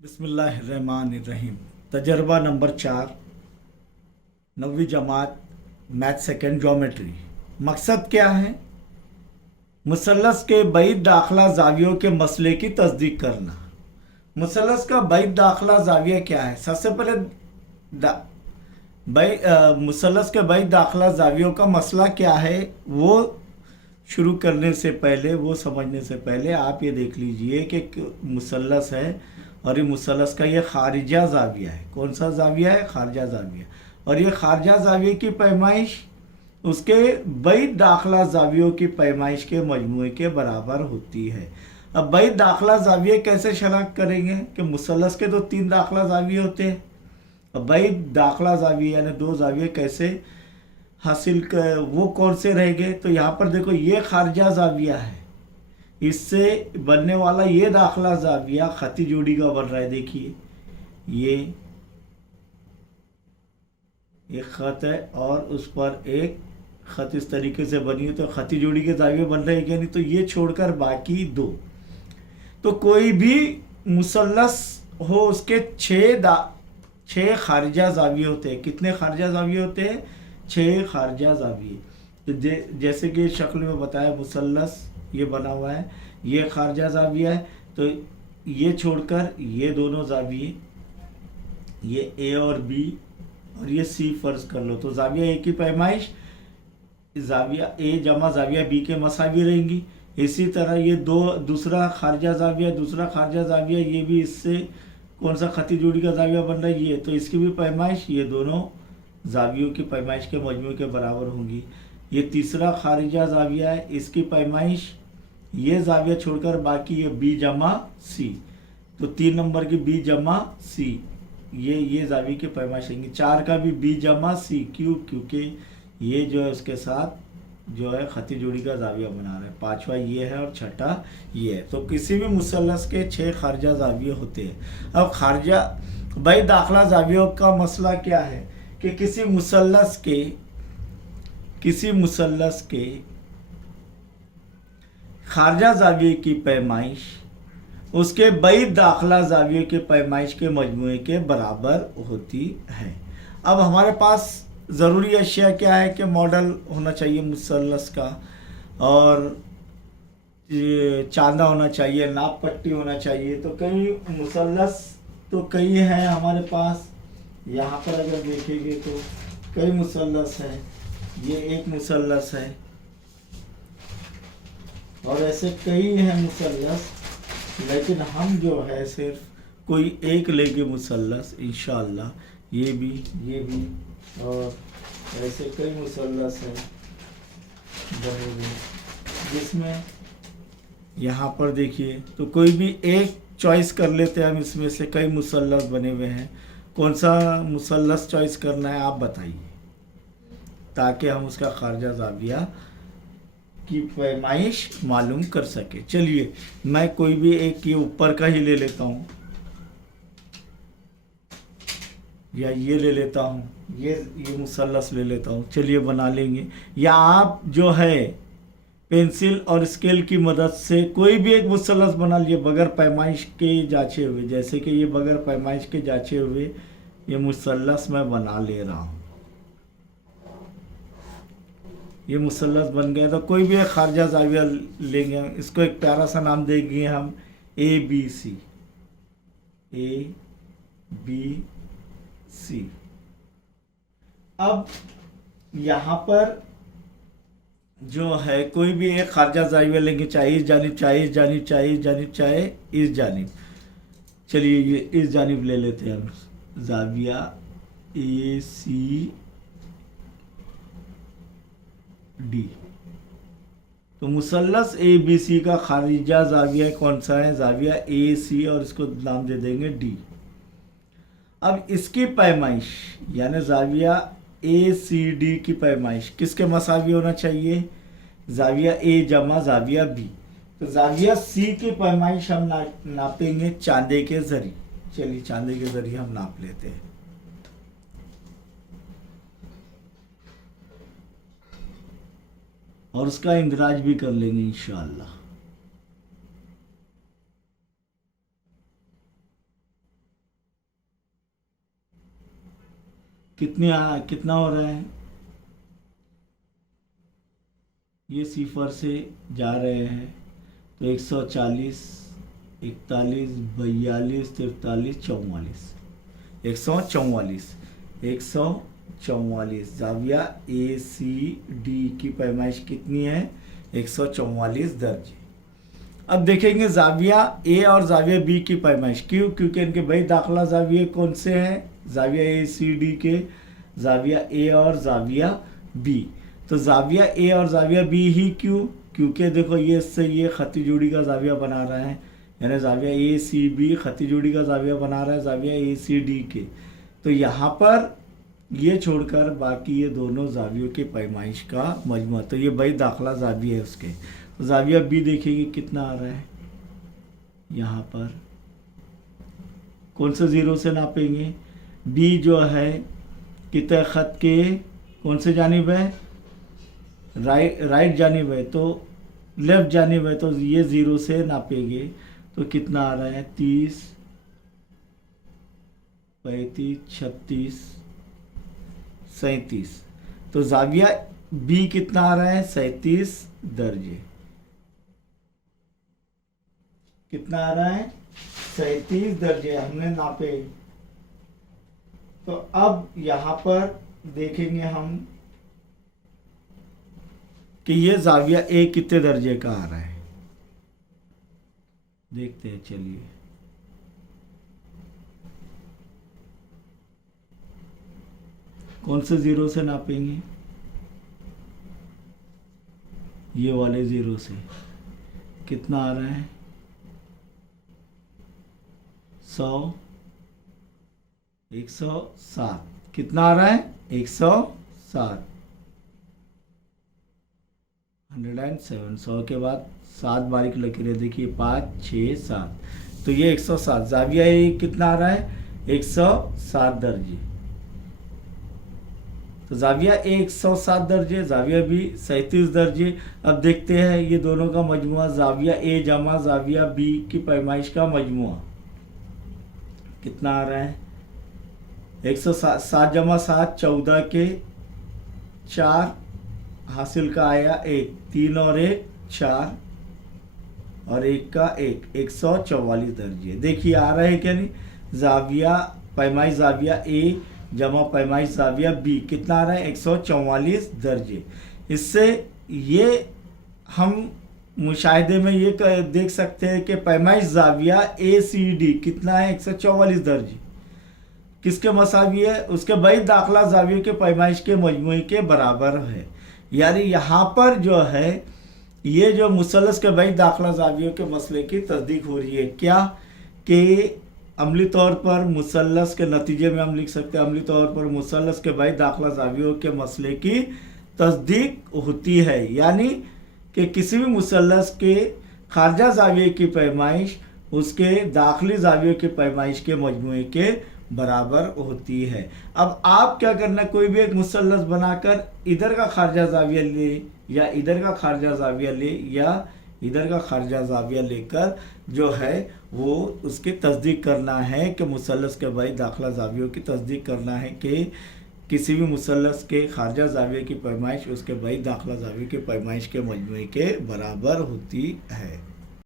बिस्मिल्लाहिर्रहमानिर्रहीम। तजर्बा नंबर 4, 9वीं जमात, math second, geometry. मकसद क्या है? मुसल्लस के बैद दाखिला जावियों के मसले की तस्दीक करना। मुसल्लस का बैद दाखिला जाविया क्या है? सबसे पहले मुसल्लस के बैद दाखिला जावियों का मसला क्या है वो शुरू करने से पहले, वो समझने से पहले आप ये देख लीजिए कि मुसल्लस है और ये मुसल्लस का ये खारिजा जाविया है। कौन सा जाविया है? खारिजा जाविया। और ये खारिजा जाविया की पैमाइश उसके बैद दाखिला जावियों की पैमाइश के मजमूए के बराबर होती है। अब बैद दाखिला जाविया कैसे शनाख्त करेंगे कि मुसल्लस के तो 3 दाखिला जाविया होते हैं। अब बैद दाखिला जाविया यानी 2 जाविया कैसे हासिल कर, वो कौन से रहेंगे? तो यहाँ पर देखो, ये खारिजा जाविया है, इससे बनने वाला ये दाखिला जाविया खती जोड़ी का बन रहा है। देखिए, ये एक खत है और उस पर एक खत इस तरीके से बनी है, तो खती जोड़ी के जाविये बन रहे हैं क्या? नहीं। तो ये छोड़कर बाकी 2, तो कोई भी मुसल्लस हो उसके 6 खारिजा जाविये होते हैं। कितने खारिजा जाविये होते हैं? 6 खारिजा जाविये। तो जैसे कि शक्ल में बताया, मुसल्लस ये बना हुआ है, ये खारिजा जाविया है, तो ये छोड़कर ये दोनों जाविये, ये ए और बी और ये सी फर्ज कर लो, तो जाविया ए की पैमाइश जाविया ए जमा जाविया बी के मसावी रहेंगी। इसी तरह ये दूसरा खारिजा जाविया ये भी इससे कौन सा खती जोड़ी का जाविया बन रहा है? ये, तो इसकी भी पैमाइश ये दोनों जावियों की पैमाइश के मजमू के बराबर होंगी। ये तीसरा खारिजा जाविया है, इसकी पैमाइश ये जाविया छोड़कर बाकी ये बी जमा सी, तो 3 नंबर की बी जमा सी, ये जाविया की पैमाइश होंगी। 4 का भी बी जमा सी, क्यों? क्योंकि ये जो है उसके साथ जो है खती जोड़ी का जाविया बना रहा है। 5वां ये है और 6ठा ये है। तो किसी भी मुसल्लस के 6 खारिजा जाविये होते हैं। अब खारिजा बैद दाखिला जावियों का मसला क्या है कि किसी मुसल्लस के खारिजा जाविये की पैमाइश उसके बैद दाखिला जाविये के पैमाइश के मजमूए के बराबर होती है। अब हमारे पास ज़रूरी अशिया क्या है कि मॉडल होना चाहिए मुसल्लस का, और चांदा होना चाहिए, नाप पट्टी होना चाहिए। तो कई मुसल्लस तो कई हैं हमारे पास। यहाँ पर अगर देखेंगे तो कई मुसल्लस हैं। ये एक मुसल्लस है और ऐसे कई हैं मुसल्लस, लेकिन हम जो है सिर्फ कोई एक लेंगे मुसल्लस इंशाअल्लाह। ये भी और ऐसे कई मुसल्लस हैं बने हुए, जिसमें यहाँ पर देखिए, तो कोई भी एक चॉइस कर लेते हैं हम। इसमें से कई मुसल्लस बने हुए हैं, कौन सा मुसल्लस चॉइस करना है आप बताइए, ताकि हम उसका खारिजा जाविया की पैमाइश मालूम कर सके। चलिए, मैं कोई भी एक ये ऊपर का ही ले लेता हूँ, या ये ले लेता हूँ, ये मुसल्लस ले लेता हूँ। चलिए बना लेंगे। या आप जो है पेंसिल और स्केल की मदद से कोई भी एक मुसल्लस बना लिए बगैर पैमाइश के जांचे हुए। जैसे कि ये बगैर पैमाइश के जांचे हुए ये मुसल्लस मैं बना ले रहा हूँ। ये मुसल्लस बन गया। तो कोई भी एक खारिजा जाविया लेंगे, इसको एक प्यारा सा नाम देंगे हम ABC। अब यहाँ पर जो है कोई भी एक खारिजा जाविया लेंगे, चाहे इस जानिब, चाहे इस जानिब, चाहे इस जानिब, चाहे इस जानिब। चलिए ये इस जानिब ले लेते हैं हम, जाविया ACD। तो मुसल्लस ABC का खारिजा जाविया कौन सा है? जाविया AC, और इसको नाम दे देंगे D। अब इसकी पैमाइश यानी जाविया ACD की पैमाइश किसके मसावी होना चाहिए? जाविया A जमा जाविया B। तो जाविया C की पैमाइश हम नापेंगे चांदे के जरिए। चलिए चांदे के जरिए हम नाप लेते हैं। और उसका इंदराज भी कर लेंगे इंशाअल्लाह। कितना हो रहा है? ये सिफर से जा रहे हैं तो 140, 41, 42, 43, 44, 144, 144। जाविया ए सी डी की पैमाइश कितनी है? 144 दर्जे। अब देखेंगे जाविया ए और जाविया बी की पैमाइश। क्यों? क्योंकि इनके भाई दाखिला जाविया कौन से हैं? जाविया ए सी डी के जाविया ए और जाविया बी। तो जाविया ए और जाविया बी ही क्यों? क्योंकि देखो ये इससे ये खती जोड़ी का जाविया बना रहा है, यानी जाविया ए सी बी खती जोड़ी का जाविया बना रहा है जाविया ए सी डी के। तो यहाँ पर ये छोड़कर बाकी ये दोनों जावियों के पैमाइश का मजमूआ। तो ये भाई दाखिला जाविया है उसके। तो जाविया बी देखेंगे कितना आ रहा है। यहाँ पर कौन से ज़ीरो से नापेंगे? बी जो है कितने ख़त के कौन से जानिब है? राइट जानिब है, तो लेफ्ट जानिब है, तो ये ज़ीरो से नापेंगे तो कितना आ रहा है? 30, 35, 36, 37। तो जाविया बी कितना आ रहा है? 37 दर्जे। कितना आ रहा है? 37 दर्जे हमने नापे। तो अब यहाँ पर देखेंगे हम कि ये जाविया ए कितने दर्जे का आ रहा है। देखते हैं, चलिए। कौन से ज़ीरो से नापेंगे? ये वाले ज़ीरो से। कितना आ रहा है? 100, 107। कितना आ रहा है? 107, 107। 100 के बाद 7 बारीक लकीरें देखिए, 5, 6, 7। तो ये 107। जाविया ए कितना आ रहा है? 107 दर्जे। तो जाविया ए 107 दर्जे, जाविया बी 37 दर्जे। अब देखते हैं ये दोनों का मजमुआ, जाविया ए जमा जाविया बी की पैमाइश का मजमुआ कितना आ रहा है? 107। 7 जमा 7 14 के 4 हासिल का आया 1, 3 और 1 4 और 1 का 1, 144 दर्जे। देखिए आ रहा है क्या नहीं? जाविया पैमाइश जाविया ए जमा पैमाइश जाविया बी कितना आ रहा है? 144 दर्जे। इससे ये हम मुशाहिदे में ये देख सकते हैं कि पैमाइश जाविया ए सी डी कितना है? 144 दर्जे। किसके मसावी है? उसके भाई दाखिला जावियों के पैमाइश के मजमूए के बराबर है। यानी यहाँ पर जो है ये जो मुसल्लस के भाई दाखिला जावियों के मसले की तस्दीक हो रही है। क्या कि अमली तौर पर मुसल्लस के नतीजे में हम लिख सकते हैं, अमली तौर पर मुसल्लस के भाई दाखिला जावियों के मसले की तस्दीक होती है। यानी कि किसी भी मुसल्लस के खारजा जाविये की पैमाइश उसके दाखिली जावियों की पैमाइश के मजमूए के बराबर होती है। अब आप क्या करना, कोई भी एक मुसल्लस बनाकर इधर का खारजा जाविया ले या इधर का खारजा जाविया ले या इधर का खारजा जाविया लेकर जो है वो उसकी तस्दीक करना है कि मुसल्लस के भाई दाखिला जावियों की तस्दीक करना है कि किसी भी मुसल्लस के खारजा जाविये की पैमाइश उसके भाई दाखिला जाविये की पैमाइश के मजमूए के बराबर होती है।